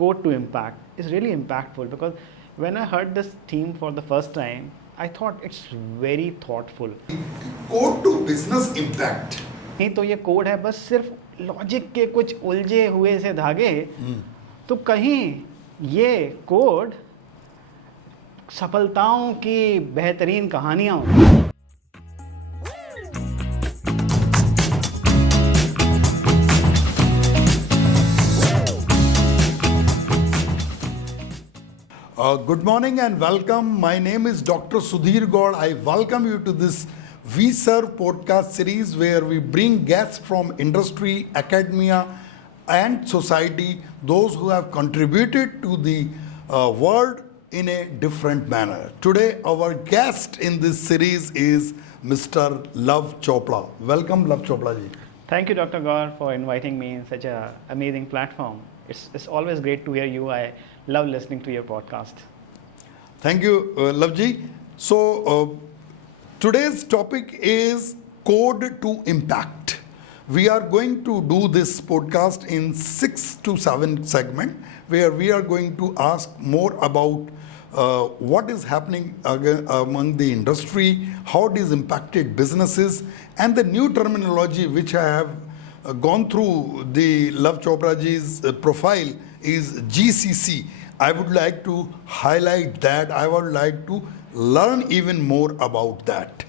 code to impact is really impactful, because when I heard this theme for the first time, I thought it's very thoughtful. Code to business impact. नहीं तो ये code है बस सिर्फ logic के कुछ उलझे हुए से धागे, तो कहीं ये कोड सफलताओं की बेहतरीन कहानियां होंगी. Good morning and welcome. My name is Dr. Sudhir Gaur. I welcome you to this VSERV Podcast Series where we bring guests from industry, academia and society, those who have contributed to the world in a different manner. Today our guest in this series is Mr. Love Chopra. Welcome Love Chopra ji. Thank you, Dr. Gaur, for inviting me in such an amazing platform. It's always great to hear you. I love listening to your podcast. Thank you, Lavji. So, today's topic is code to impact. We are going to do this podcast in 6 to 7 segments where we are going to ask more about what is happening among the industry, how it is impacted businesses, and the new terminology which I have gone through the Love Chopra ji's profile is GCC. I would like to highlight that. I would like to learn even more about that.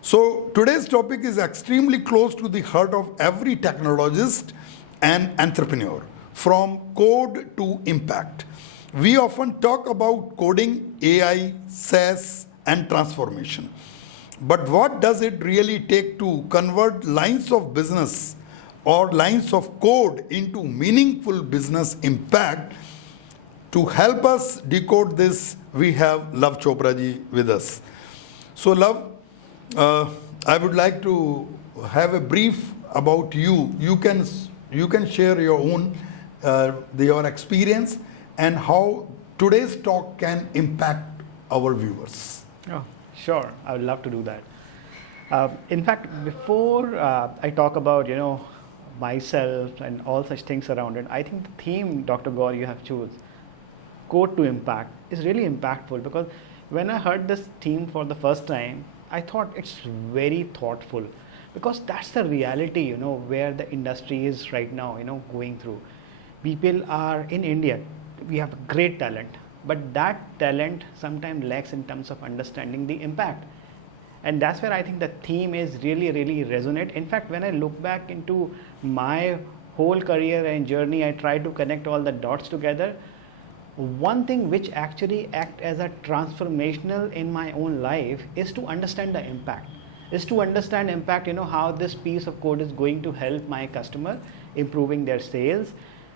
So today's topic is extremely close to the heart of every technologist and entrepreneur, from code to impact. We often talk about coding, AI, SaaS, and transformation. But what does it really take to convert lines of business or lines of code into meaningful business impact? To help us decode this, we have Love Chopra ji with us. So Love, I would like to have a brief about you. You can share your own your experience and how today's talk can impact our viewers. Oh, sure. I would love to do that. In fact, before I talk about myself and all such things around it, I think the theme, Dr. Gaur, you have chosen, code to impact, is really impactful, because when I heard this theme for the first time, I thought it's very thoughtful, because that's the reality, where the industry is right now, going through. People are in India, we have great talent, but that talent sometimes lacks in terms of understanding the impact. And that's where I think the theme is really, really resonate. In fact, when I look back into my whole career and journey, I try to connect all the dots together. One thing which actually act as a transformational in my own life is to understand the impact. How this piece of code is going to help my customer improving their sales.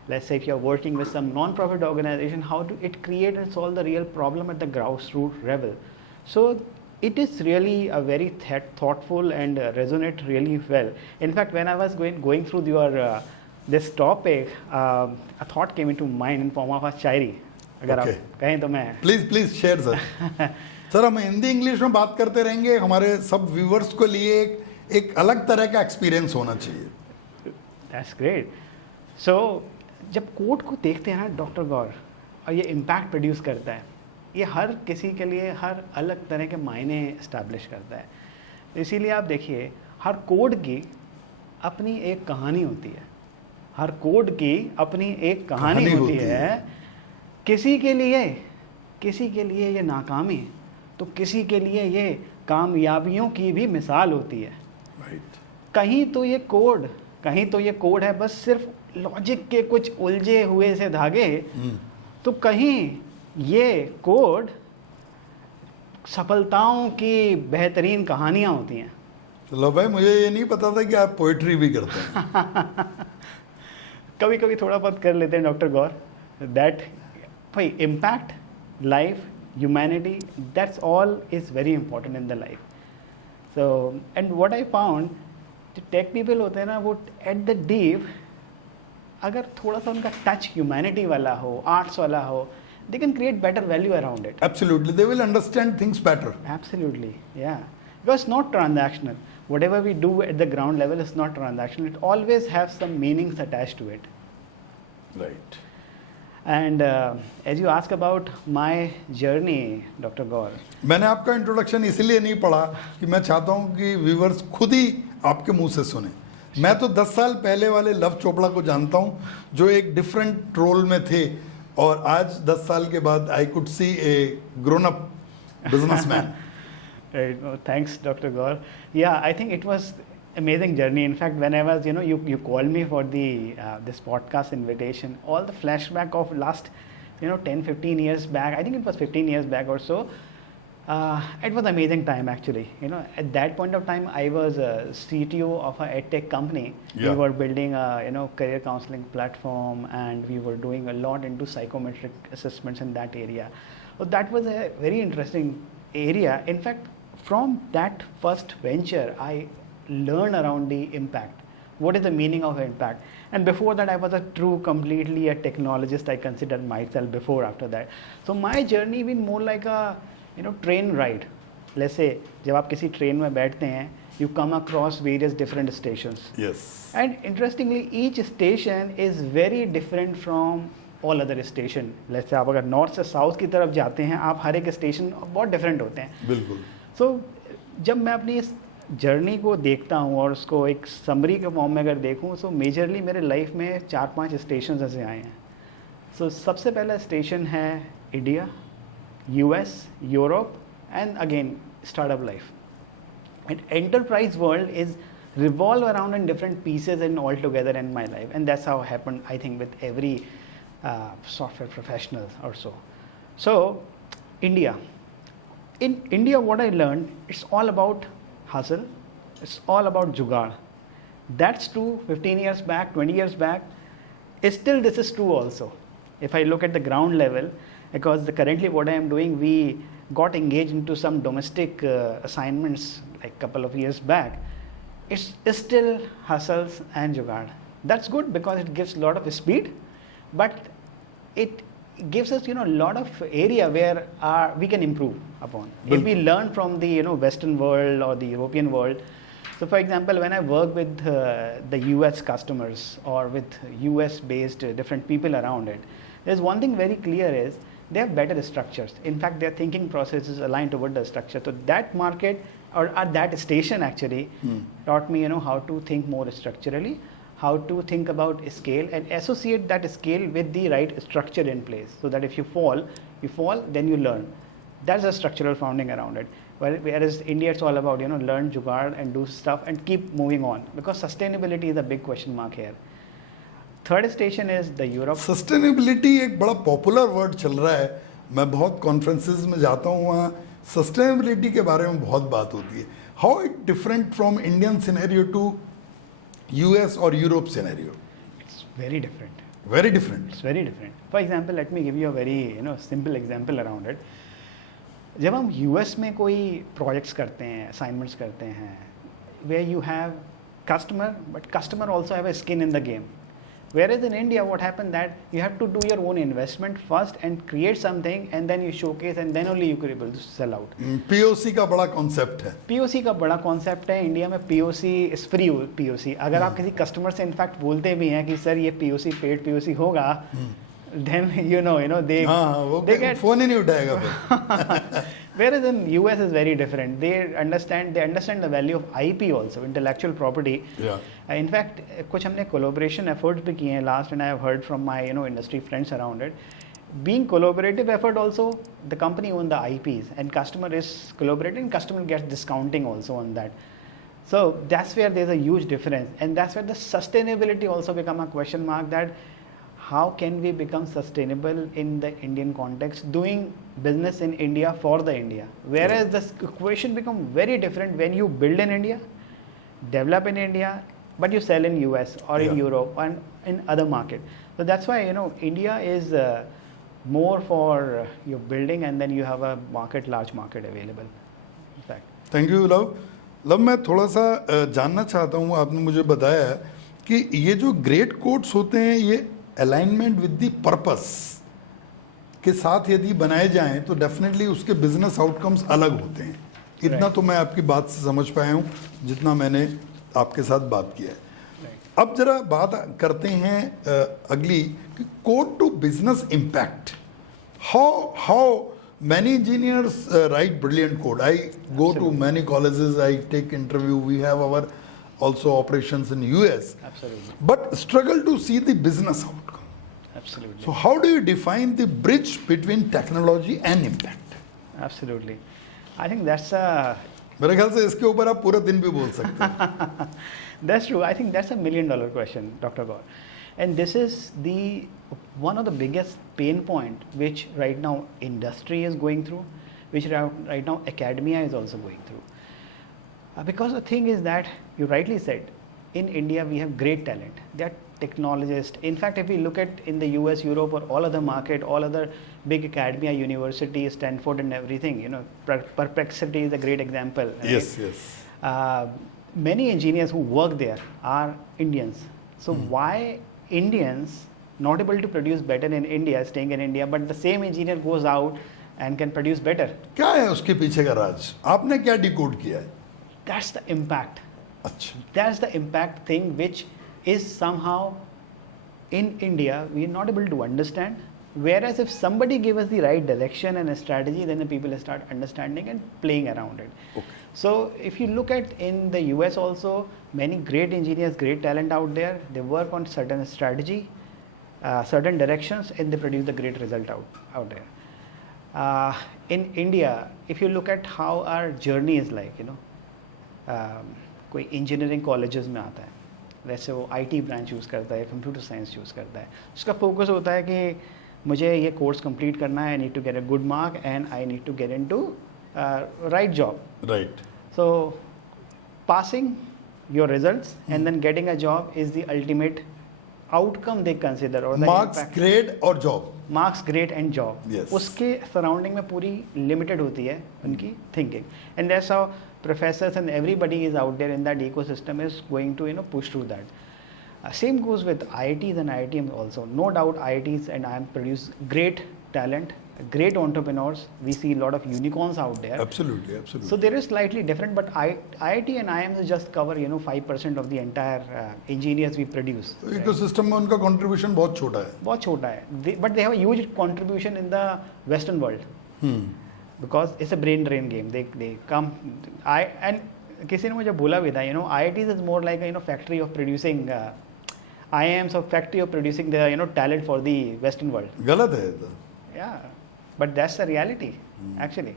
Let's say if you're working with some non-profit organization, how do it create and solve the real problem at the grassroots level. So it is really a very thoughtful and resonate really well. In fact, when I was going through your this topic, a thought came into mind in form of a शायरी. अगर आप कहें तो मैं please share sir. Sir हम Hindi English में बात करते रहेंगे, हमारे सब व्यूअर्स को लिए एक अलग तरह का एक्सपीरियंस होना चाहिए. That's great. So जब कोड को देखते हैं ना डॉक्टर गौर, और ये इम्पैक्ट प्रोड्यूस करता है, ये हर किसी के लिए हर अलग तरह के मायने इस्टेब्लिश करता है. इसीलिए आप देखिए, हर कोड की अपनी एक कहानी होती है. हर कोड की अपनी एक कहानी होती है. किसी के लिए ये नाकामी, तो किसी के लिए ये कामयाबियों की भी मिसाल होती है. कहीं तो ये कोड है बस सिर्फ लॉजिक के कुछ उलझे हुए से धागे, तो कहीं ये कोड सफलताओं की बेहतरीन कहानियां होती हैं. चलो भाई, मुझे ये नहीं पता था कि आप पोएट्री भी करते हैं. कभी कभी थोड़ा बहुत कर लेते हैं डॉक्टर गौर. दैट भाई impact, life, humanity, that's all is very important in the life. So and what I found, जो टेक पीपल होते हैं ना, वो एट द डीप अगर थोड़ा सा उनका टच ह्यूमैनिटी वाला हो, आर्ट्स वाला हो, they can create better value around it. Absolutely, they will understand things better. Absolutely, yeah. Because it's not transactional. Whatever we do at the ground level is not transactional. It always has some meanings attached to it. Right. And as you ask about my journey, Dr. Gaur, मैंने आपका introduction इसलिए नहीं पढ़ा कि मैं चाहता हूं कि व्यूवर्स खुद ही आपके मुंह से सुने। मैं तो 10 साल पहले वाले लव चोपड़ा को जानता हूं जो एक डिफरेंट रोल में थे, और आज 10 साल के बाद I could see A grown up businessman. Right. Oh, thanks, Dr. Gaur. Yeah, I think it was amazing journey. In fact, when I was, you called me for the this podcast invitation, all the flashback of last, 10, 15 years back. I think it was 15 years back or so. It was amazing time actually. At that point of time, I was a CTO of a edtech company. Yeah. We were building a career counseling platform, and we were doing a lot into psychometric assessments in that area. So that was a very interesting area. In fact, from that first venture, I learned around the impact. What is the meaning of impact? And before that, I was completely a technologist. I considered myself before, after that. So my journey been more like a, train ride. Let's say, जब आप किसी train में बैठते हैं, you come across various different stations. Yes. And interestingly, each station is very different from all other station. Let's say आप अगर north से south की तरफ जाते हैं, आप हर एक स्टेशन बहुत डिफरेंट होते हैं। बिल्कुल। सो जब मैं अपनी इस जर्नी को देखता हूँ और उसको एक समरी के फॉर्म में अगर देखूँ, सो मेजरली मेरे लाइफ में 4-5 स्टेशन ऐसे आए हैं। सो सबसे पहला स्टेशन है India, US, Europe, and again startup life. And enterprise world is revolve around in different pieces and all together in my life, and that's how it happened, I think, with every software professional or so. So India, in India, what I learned, it's all about hustle, it's all about jugaad. That's true 15 years back, 20 years back. Still this is true also if I look at the ground level, because currently what I am doing, we got engaged into some domestic assignments like a couple of years back. It's still hustles and jugaad. That's good because it gives a lot of speed, but it gives us, a lot of area where we can improve upon. If we learn from the, Western world or the European world. So for example, when I work with the US customers or with US based different people around it, there's one thing very clear is they have better structures. In fact, their thinking process is aligned toward the structure. So that market or that station actually taught me, how to think more structurally, how to think about scale and associate that scale with the right structure in place, so that if you fall, then you learn. That's a structural founding around it. Whereas India, it's all about, learn, jugaad and do stuff and keep moving on, because sustainability is a big question mark here. Third station is the Europe. Sustainability एक बड़ा popular word चल रहा है। मैं बहुत conferences में जाता हूँ, वहाँ सस्टेनेबिलिटी के बारे में बहुत बात होती है। How it different from Indian scenario to US or Europe scenario? It's very different. Very different. It's very different. For example, let me give you a very simple example around it. जब हम US में कोई projects करते हैं, assignments करते हैं, where you have customer, but customer also have a skin in the game. Whereas in India, what happened that you have to do your own investment first and create something, and then you showcase, and then only you could be able to sell out. POC का बड़ा concept है. POC का बड़ा concept है. India में POC is free POC. अगर आप किसी कस्टमर से इनफैक्ट बोलते भी हैं कि सर ये POC पेड POC होगा, then they get फोन ही नहीं उठाएगा फिर. Whereas in US is very different. They understand the value of IP also, intellectual property. Yeah. In fact, कुछ हमने collaboration efforts भी किए हैं last, and I have heard from my industry friends around it. Being collaborative effort also, the company own the IPs and customer is collaborating, customer gets discounting also on that. So that's where there's a huge difference, and that's where the sustainability also become a question mark, that how can we become sustainable in the Indian context, doing business in India for the India. Whereas the equation become very different when you build in India, develop in India, but you sell in US or in Europe and in other market. So that's why India is more for your building, and then you have a large market available. In fact. Thank you, Love. Love, मैं थोड़ा सा जानना चाहता हूँ, आपने मुझे बताया कि ये जो ग्रेट कोट्स होते हैं, ये अलाइनमेंट विद द पर्पस के साथ यदि बनाए जाएं तो डेफिनेटली उसके बिजनेस आउटकम्स अलग होते हैं। इतना तो मैं आपकी बात से समझ पाया हूँ जितना मैंने आपके साथ बात किया है। अब जरा बात करते हैं अगली कि code to business impact. How many engineers write brilliant code? I go to many colleges, I take interview. We have our also operations in US. Absolutely. But struggle to see the business outcome. Absolutely. So how do you define the bridge between technology and impact? Absolutely. I think that's a मेरे ख्याल से इसके ऊपर आप पूरा दिन भी बोल सकते हैं. That's true. I think that's $1 million question, Dr. Gaur. And this is one of the biggest pain point which right now industry is going through, which right now academia is also going through. Because the thing is that, you rightly said, in India we have great talent. They are technologists. In fact, if we look at in the US, Europe, or all other market, all other big academia, universities, Stanford and everything, Perplexity is a great example. Right? Yes. Many engineers who work there are Indians. So why Indians not able to produce better in India, staying in India, but the same engineer goes out and can produce better? क्या है उसके पीछे का राज? आपने क्या decode किया है? That's the impact. अच्छा. That's the impact thing which is somehow in India we are not able to understand. Whereas if somebody give us the right direction and a strategy, then the people start understanding and playing around it. Okay. So if you look at in the US also, many great engineers, great talent out there, they work on certain strategy, certain directions, and they produce the great result out there. In India, if you look at how our journey is like, कोई engineering colleges में आता है, वैसे वो IT branch use करता है, computer science use करता है. उसका फोकस होता है कि मुझे ये कोर्स कंप्लीट करना है, I need to get a good mark and I need to get into right job. Right. So passing your results and then getting a job is the ultimate outcome they consider, or the Marks, impact. grade और job. Marks, grade and job. Yes. उसके surrounding में पूरी limited होती है उनकी thinking. And that's how professors and everybody is out there in that ecosystem is going to push through that. Same goes with IITs and IITMs also. No doubt IITs and IIM produce great talent, great entrepreneurs. We see a lot of unicorns out there. Absolutely, absolutely. So there is slightly different, but IIT and IIMs just cover 5% of the entire engineers we produce. Ecosystem में उनका contribution बहुत छोटा है. बहुत छोटा है. But they have a huge contribution in the Western world. Because it's a brain drain game. They come. And किसी ने मुझे बोला भी था, IITs is more like a factory of producing. IIMs of factory of producing the talent for the Western world. गलत है तो. Yeah, but that's the reality actually.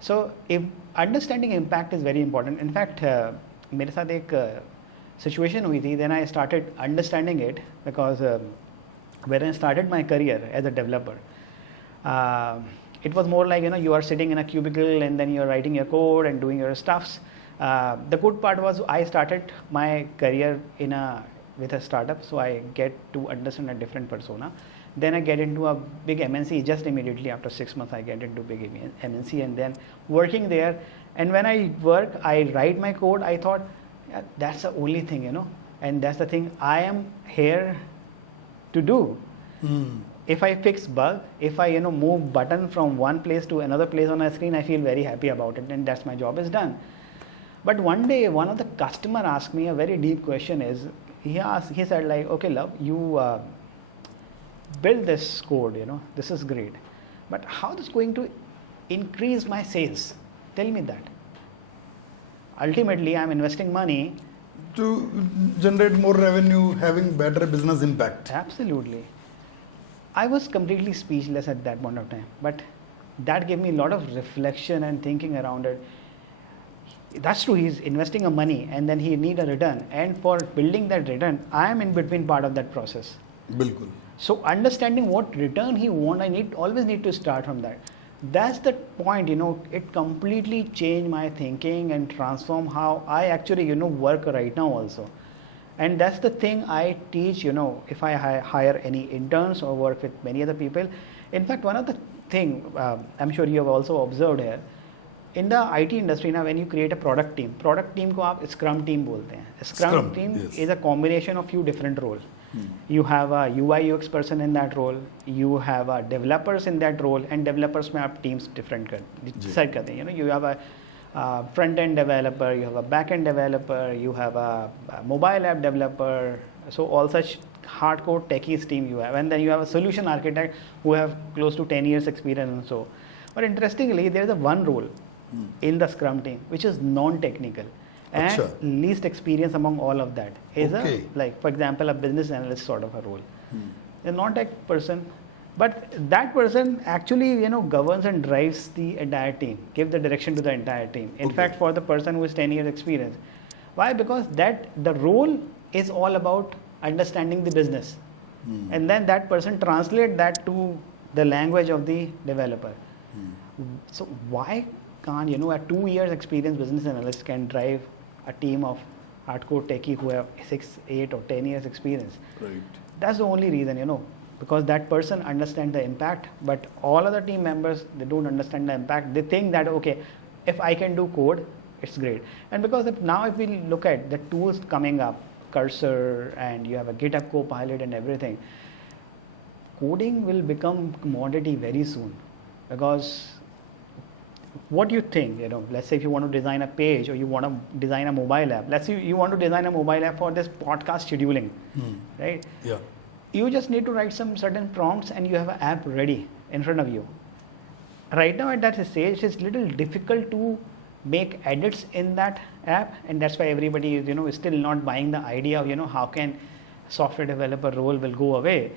So if understanding impact is very important. In fact, मेरे साथ एक situation हुई थी. Then I started understanding it because when I started my career as a developer, it was more like you are sitting in a cubicle and then you're writing your code and doing your stuffs. The good part was I started my career with a startup, so I get to understand a different persona. Then I get into a big MNC. Just immediately after 6 months, I get into big MNC and then working there. And when I work, I write my code. I thought, yeah, that's the only thing, and that's the thing I am here to do. If I fix bug, if I move button from one place to another place on a screen, I feel very happy about it, and that's my job is done. But one day, one of the customer asked me a very deep question. He said like, okay, love, you build this code, this is great, but how is going to increase my sales? Tell me that. Ultimately, I'm investing money to generate more revenue, having better business impact. Absolutely. I was completely speechless at that point of time, but that gave me a lot of reflection and thinking around it. That's true, he's investing a money and then he need a return, and for building that return, I am in between part of that process. बिल्कुल. So understanding what return he want, I always need to start from that. That's the point, it completely changed my thinking and transform how I actually, work right now also. And that's the thing I teach, if I hire any interns or work with many other people. In fact, one of the thing, I'm sure you have also observed here, in the IT industry now, when you create a product team को आप Scrum team बोलते हैं. Scrum team yes. is a combination of few different roles. You have a UI UX person in that role, you have a developers in that role, and developers में आप teams different decide करते हैं. You have a front-end developer, you have a back-end developer, you have a mobile app developer, so all such hardcore techies team you have, and then you have a solution architect who have close to 10 years experience and so. But interestingly, there is a one role in the Scrum team which is non-technical and Achha. least experience among all of that is Okay. like for example a business analyst sort of a role. A non-tech person, but that person actually governs and drives the entire team, give the direction to the entire team. In Okay. fact, for the person who is 10 years experience, why? Because the role is all about understanding the business, and then that person translate that to the language of the developer. So why can't a 2 years experience business analyst can drive a team of hardcore techie who have 6, 8 or 10 years experience? Right. That's the only reason, because that person understands the impact, but all other team members, they don't understand the impact. They think that, okay, if I can do code, it's great. And because now if we look at the tools coming up, Cursor, and you have a GitHub Copilot and everything, coding will become commodity very soon. Because what do you think, let's say if you want to design a page or you want to design a mobile app, let's say you want to design a mobile app for this podcast scheduling, right? Yeah. You just need to write some certain prompts and you have an app ready in front of you. Right now at that stage, it's little difficult to make edits in that app, and that's why everybody is still not buying the idea of how can software developer role will go away.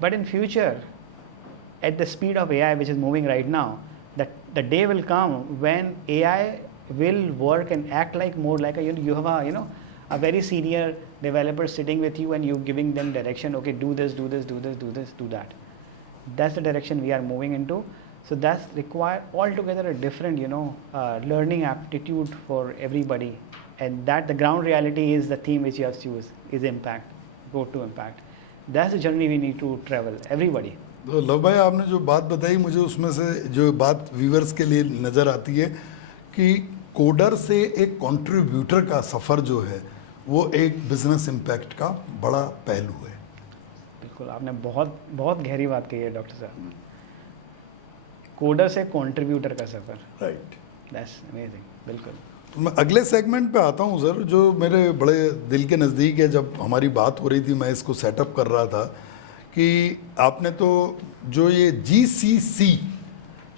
But in future, at the speed of AI which is moving right now, that the day will come when AI will work and act like more like you have a very senior developer sitting with you and you giving them direction. Okay, do this, do this, do this, do this, do that. That's the direction we are moving into. So that's require altogether a different learning aptitude for everybody, and that the ground reality is the theme which you have choose is impact, go to impact. That's the journey we need to travel, everybody. तो love भाई आपने जो बात बताई मुझे उसमें से जो बात व्यूअर्स के लिए नज़र आती है कि कोडर से एक कंट्रीब्यूटर का सफ़र जो है वो एक बिजनेस इम्पैक्ट का बड़ा पहलू है. बिल्कुल, आपने बहुत बहुत गहरी बात कही है डॉक्टर साहब. कोडर से कंट्रीब्यूटर का सफ़र, राइट. That's amazing. बिल्कुल. तो मैं अगले सेगमेंट पे आता हूँ सर, जो मेरे बड़े दिल के नज़दीक है. जब हमारी बात हो रही थी, मैं इसको सेटअप कर रहा था कि आपने तो जो ये GCC,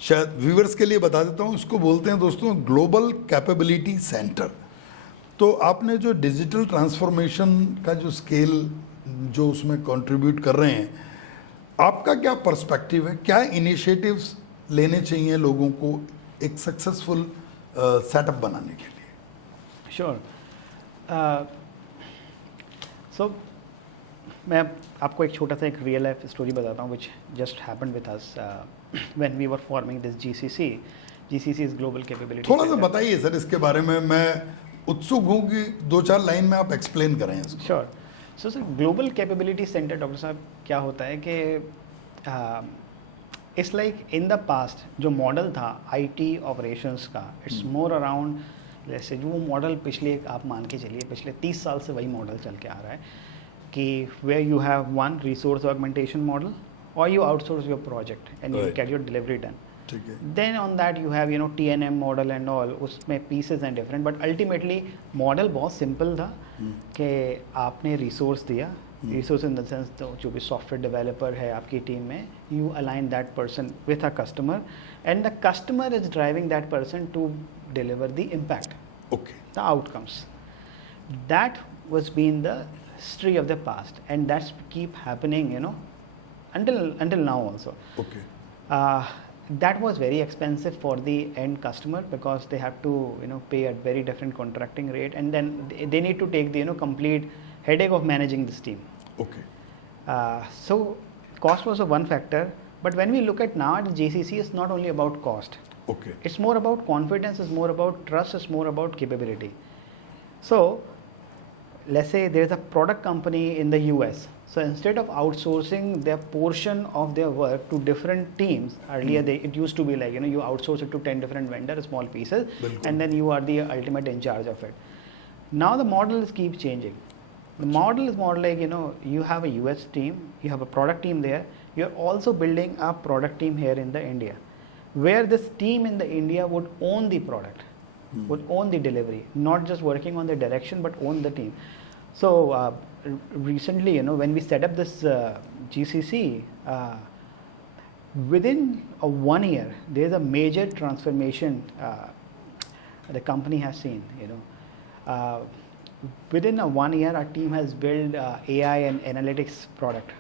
शायद व्यूअर्स के लिए बता देता हूँ, इसको बोलते हैं दोस्तों ग्लोबल कैपेबिलिटी सेंटर. तो आपने जो डिजिटल ट्रांसफॉर्मेशन का जो स्केल जो उसमें कंट्रीब्यूट कर रहे हैं, आपका क्या पर्सपेक्टिव है? क्या इनिशिएटिव्स लेने चाहिए लोगों को एक सक्सेसफुल सेटअप बनाने के लिए? श्योर. सो मैं आपको एक छोटा सा एक रियल लाइफ स्टोरी बताता हूँ which just happened with us when we were forming this GCC is global capability. थोड़ा सा बताइए सर इसके बारे में. मैं उत्सुक हूँ कि 2-4 लाइन में आप एक्सप्लेन करें इसको. Sure. So sir, global capability centre doctor साहब क्या होता है कि it's like in the past जो मॉडल था IT ऑपरेशंस का, इट्स मोर अराउंड, जैसे जो मॉडल पिछले आप मान के चलिए पिछले 30 साल से वही मॉडल चल के आ रहा है कि where you have one resource augmentation model और you outsource your project and you get your delivery done. ठीक है. Then on that you have TNM model and all, उसमें pieces and different, but ultimately model बहुत simple था कि आपने resource दिया, resource in the sense तो जो भी सॉफ्टवेयर डेवलपर है आपकी टीम में, you align that person with a customer and the customer is driving that person to deliver the impact, okay. the outcomes. That was been the history of the past, and that's keep happening until now also. Okay. That was very expensive for the end customer because they have to pay at very different contracting rate, and then they need to take the complete headache of managing this team. Okay. So cost was one factor, but when we look at now at GCC, it's not only about cost. Okay. It's more about confidence, it's more about trust, it's more about capability. So let's say there's a product company in the US. So instead of outsourcing their portion of their work to different teams, earlier it used to be like you outsource it to 10 different vendors, small pieces, and then you are the ultimate in charge of it. Now the model is keep changing. The model is more like you have a US team, you have a product team there, you're also building a product team here in the India, where this team in the India would own the product. would own the delivery, not just working on the direction, but own the team. So recently, when we set up this GCC, within 1 year, there's a major transformation the company has seen. Within 1 year, our team has built AI and analytics product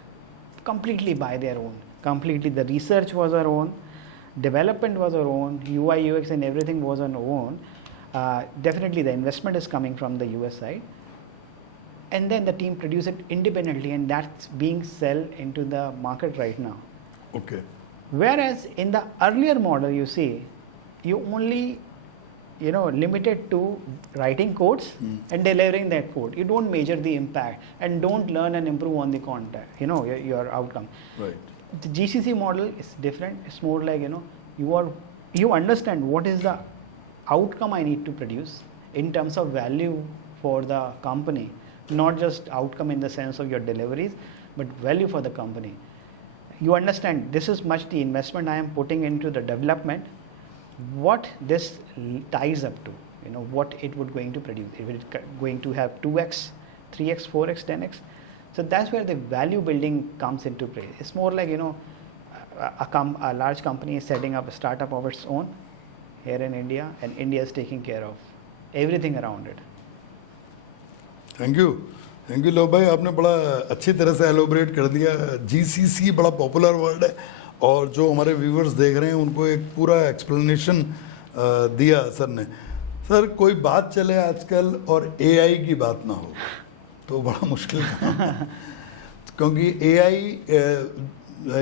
completely by their own. Completely, the research was our own, development was our own, UI, UX, and everything was our own. Definitely, the investment is coming from the US side, and then the team produce it independently, and that's being sold into the market right now. Okay. Whereas in the earlier model, you see, you only limited to writing codes and delivering that code. You don't measure the impact and don't learn and improve on the content, your outcome. Right. The GCC model is different. It's more like, you understand what is the outcome I need to produce in terms of value for the company, not just outcome in the sense of your deliveries, but value for the company. You understand this is much the investment I am putting into the development, what this ties up to, what it would going to produce. If it's going to have 2x, 3x, 4x, 10x. So that's where the value building comes into play. It's more like, a large company is setting up a startup of its own here in India, and India is taking care of everything around it. Thank you लो भाई, आपने बड़ा अच्छी तरह से elaborate कर दिया. GCC बड़ा पॉपुलर वर्ड है, और जो हमारे व्यूवर्स देख रहे हैं उनको एक पूरा एक्सप्लेनेशन दिया सर ने. सर, कोई बात चले आजकल और AI की बात ना हो तो बड़ा मुश्किल है. क्योंकि AI,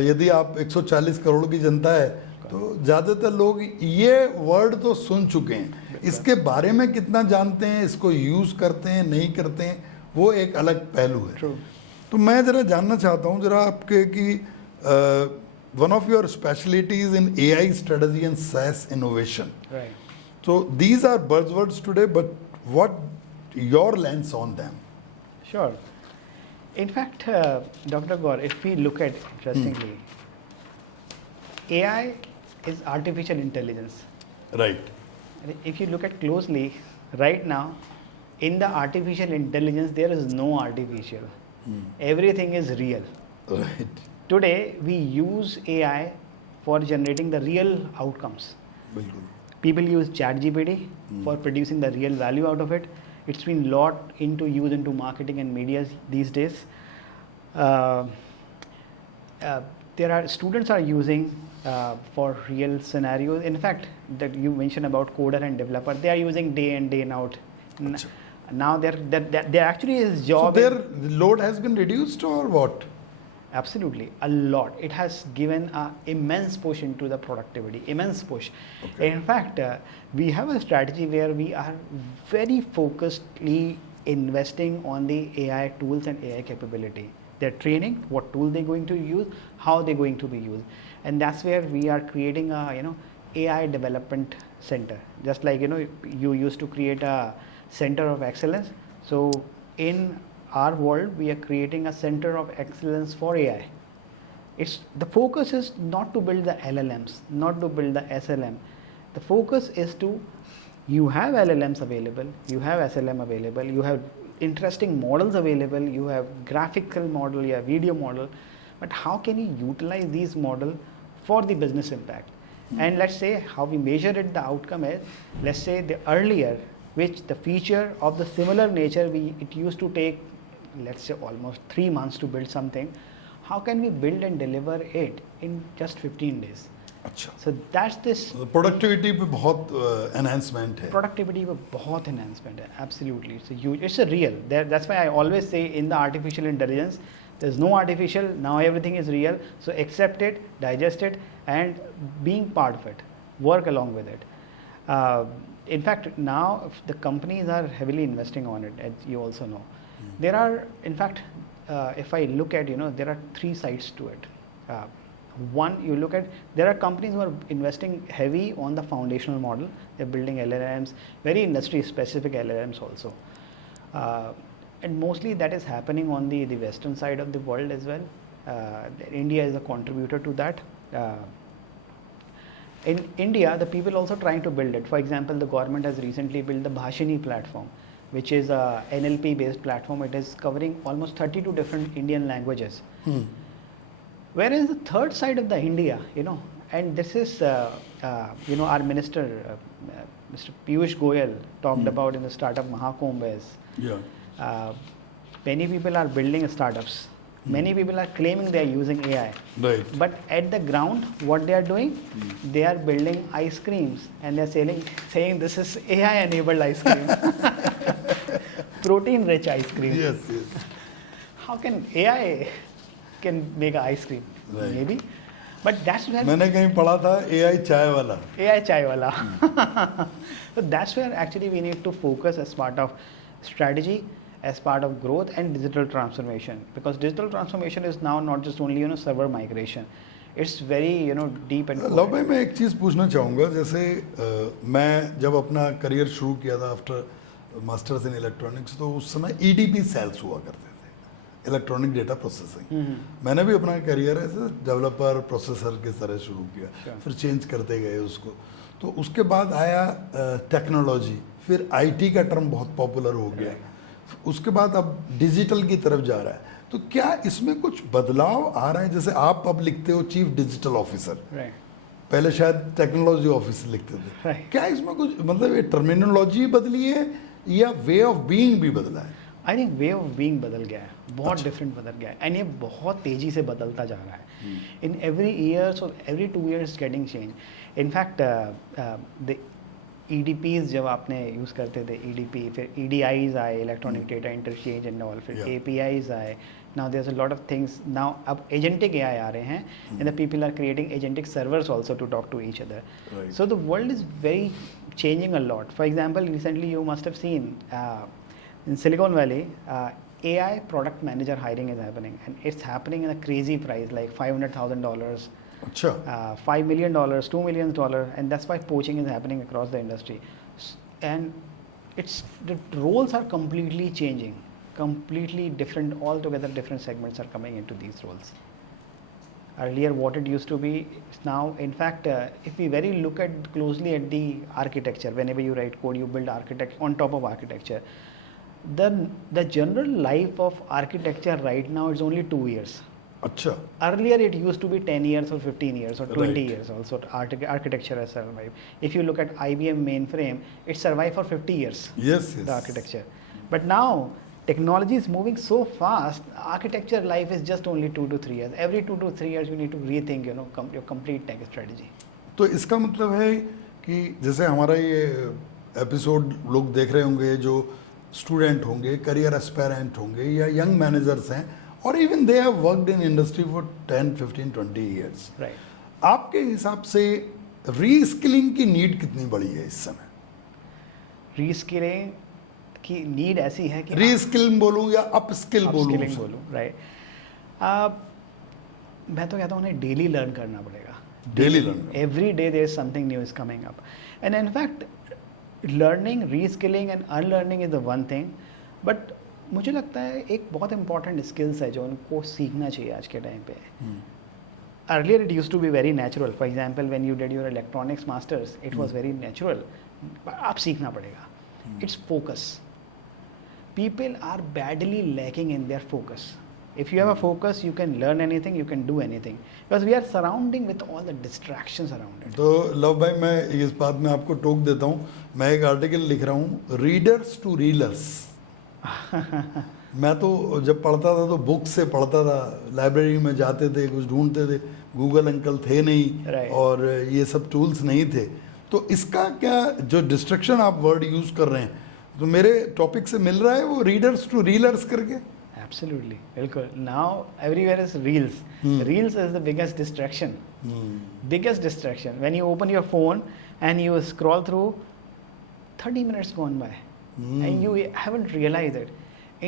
यदि आप 140 करोड़ की जनता है तो ज़्यादातर लोग ये वर्ड तो सुन चुके हैं. इसके बारे में कितना जानते हैं, इसको यूज़ करते हैं, नहीं करते हैं, वो एक अलग पहलू है. तो मैं ज़रा जानना चाहता हूँ ज़रा आपके कि one of your specialties in AI strategy and SaaS innovation. Right. So these are buzzwords today, but what your lens on them? Sure. In fact, Dr. Gaur, if we look at interestingly, AI is artificial intelligence. Right. If you look at closely, right now, in the artificial intelligence, there is no artificial. Everything is real. Right. Today, we use AI for generating the real outcomes. बिल्कुल. People use ChatGPT for producing the real value out of it. It's been used into marketing and media these days. Students are using for real scenarios. In fact, that you mentioned about coder and developer, they are using day in, day out. Achha. Now there actually is job. So their load has been reduced or what? Absolutely, a lot. It has given an immense push into the productivity, immense push. Okay. In fact, we have a strategy where we are very focusedly investing on the AI tools and AI capability. Their training, what tool they're going to use, how they're going to be used. And that's where we are creating a, AI development center. Just like, you used to create a center of excellence. So in our world, we are creating a center of excellence for AI. The focus is not to build the LLMs, not to build the SLM. The focus is you have LLMs available, you have SLM available, you have interesting models available, you have graphical model, you have video model, but how can you utilize these models for the business impact? And let's say how we measure it, the outcome is, let's say the earlier, which the feature of the similar nature, it used to take, let's say almost 3 months to build something. How can we build and deliver it in just 15 days? अच्छा. So that's this. Productivity पे बहुत enhancement है. Productivity पे बहुत enhancement है. Absolutely. It's a huge. It's a real. That's why I always say in the artificial intelligence, there's no artificial. Now everything is real. So accept it, digest it, and being part of it, work along with it. In fact, now the companies are heavily investing on it, as you also know. There are, in fact, if I look at, there are 3 sides to it. One, you look at, there are companies who are investing heavy on the foundational model. They're building LLMs, very industry specific LLMs also. And mostly that is happening on the western side of the world as well. India is a contributor to that. In India, the people also trying to build it. For example, the government has recently built the Bhashini platform, which is a NLP based platform. It is covering almost 32 different Indian languages. Whereas the third side of the India, and this is, our minister, Mr. Piyush Goyal, talked about in the startup Mahakumbh is, many people are building startups. Many people are claiming they are using AI. Right. But at the ground, what they are doing, they are building ice creams and they are saying this is AI-enabled ice cream. Protein-rich ice cream. Yes. How can AI can make an ice cream? Right. Maybe. But that's where मैंने कहीं पढ़ा था AI चाय वाला. AI chai wala. So that's where actually we need to focus as part of strategy, as part of growth and digital transformation. Because digital transformation is now not just only server migration. It's very deep and love भाई मैं एक चीज़ पूछना चाहूँगा जैसे मैं जब अपना career शुरू किया था आफ्टर मास्टर्स इन इलेक्ट्रॉनिक्स तो उस समय EDP सेल्स हुआ करते थे, इलेक्ट्रॉनिक डेटा प्रोसेसिंग. मैंने भी अपना करियर ऐसे डेवलपर प्रोसेसर के तरह शुरू किया, फिर चेंज करते गए उसको. तो उसके बाद आया टेक्नोलॉजी, फिर IT का टर्म बहुत पॉपुलर हो गया, उसके बाद अब डिजिटल की तरफ जा रहा है. तो क्या इसमें कुछ बदलाव आ रहा है? जैसे आप अब लिखते हो चीफ डिजिटल ऑफिसर, पहले शायद टेक्नोलॉजी ऑफिसर लिखते थे. क्या इसमें कुछ मतलब ये टर्मिनोलॉजी बदली है या वे ऑफ बीइंग भी बदला है? I think way of being बदल गया है, बहुत डिफरेंट बदल गया है, एंड ये बहुत तेजी से बदलता जा रहा है. इन एवरी ईयर्स और every 2 years getting change. In fact the EDPs जब आपने यूज़ करते थे EDP, फिर EDIs आए, electronic data interchange and all, फिर APIs आए. Now there's a lot of things. Now अब agentic AI आ रहे हैं, and the people are creating agentic servers also to talk to each other. Right. So the world is very changing a lot. For example, recently you must have seen in Silicon Valley, AI product manager hiring is happening, and it's happening in a crazy price like $500,000. अच्छा. $5 million, $2 million, and that's why poaching is happening across the industry. And the roles are completely changing, completely different, altogether different segments are coming into these roles. Earlier, what it used to be, is now, in fact, if we very look at closely at the architecture, whenever you write code, you build architecture on top of architecture. The general life of architecture right now is only 2 years. अच्छा. Earlier it used to be 10 years or 15 years or 20 Right. years also. Architecture has survived. If you look at IBM mainframe, it survived for 50 years. Yes. The architecture. But now technology is moving so fast, architecture life is just only 2 to 3 years. Every 2 to 3 years you need to rethink your complete tech strategy. तो इसका मतलब है कि जैसे हमारा ये episode लोग देख रहे होंगे जो स्टूडेंट होंगे, करियर एस्पायरेंट होंगे या यंग मैनेजर्स हैं, और even they have worked in industry for 10, 15, 20 years. Right. आपके हिसाब से रीस्किलिंग की नीड कितनी बड़ी है इस समय? रीस्किलिंग की नीड ऐसी है कि रीस्किलिंग बोलूं या अपस्किल बोलूं? राइट. मैं तो कहता हूँ उन्हें डेली लर्न करना पड़ेगा. Daily learn. Every day there is something new is coming up, and in fact learning, reskilling and unlearning is the one thing, but मुझे लगता है एक बहुत इंपॉर्टेंट स्किल्स है जो उनको सीखना चाहिए आज के टाइम पे. Earlier it used to be very natural. For example, when you did your electronics masters, it was very natural. अब सीखना पड़ेगा. It's focus. People are badly lacking in their focus. If you have a focus, you can learn anything, you can do anything. Because we are surrounding with all the distractions around it. तो love भाई मैं इस बात में आपको टोक देता हूँ. मैं एक आर्टिकल लिख रहा हूँ, रीडर्स टू रीलर्स. मैं तो जब पढ़ता था तो बुक से पढ़ता था, लाइब्रेरी में जाते थे, कुछ ढूंढते थे, गूगल अंकल थे नहीं. Right. और ये सब टूल्स नहीं थे. तो इसका क्या जो डिस्ट्रक्शन आप वर्ड यूज कर रहे हैं तो मेरे टॉपिक से मिल रहा है वो रीडर्स टू रीलर्स करके? Absolutely, बिल्कुल. Now everywhere is reels. Reels is the biggest distraction. Biggest distraction. When you open your phone and you scroll through, 30 minutes gone by, and you haven't realized it.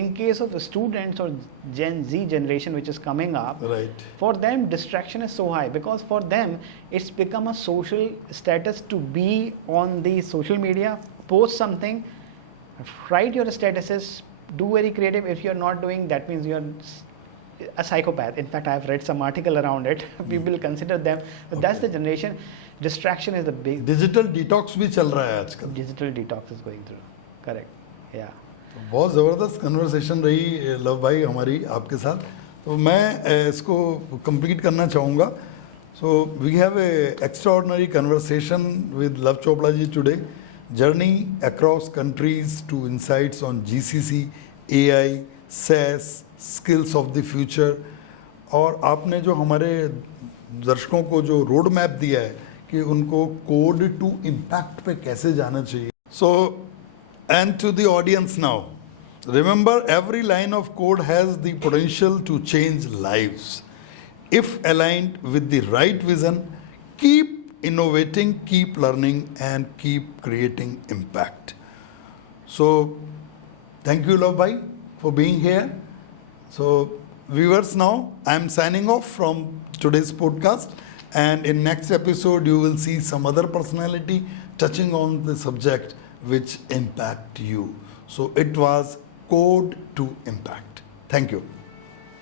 In case of the students or Gen Z generation which is coming up, Right. for them distraction is so high because for them it's become a social status to be on the social media, post something, write your statuses, do very creative. If you're not doing that means you're a psychopath. In fact, I've read some article around it. People consider them, but that's the generation. distraction is the big digital detox भी चल रहा है आजकल. digital detox is going through. Correct. Yeah. बहुत ज़बरदस्त conversation रही love भाई हमारी आपके साथ. तो मैं इसको कंप्लीट करना चाहूँगा. So we have a extraordinary conversation with Luv Chopra ji today. Journey across countries to insights on GCC, AI, SaaS, skills of the future. और आपने जो हमारे दर्शकों को जो रोड मैप दिया है कि उनको कोड टू इम्पैक्ट पे कैसे जाना चाहिए. So and to the audience now, remember every line of code has the potential to change lives. If aligned with the right vision, keep innovating, keep learning, and keep creating impact. So, thank you, Love Bhai, for being here. So, viewers, now I am signing off from today's podcast, and in next episode you will see some other personality touching on the subject which impact you. So, it was Code to Impact. Thank you.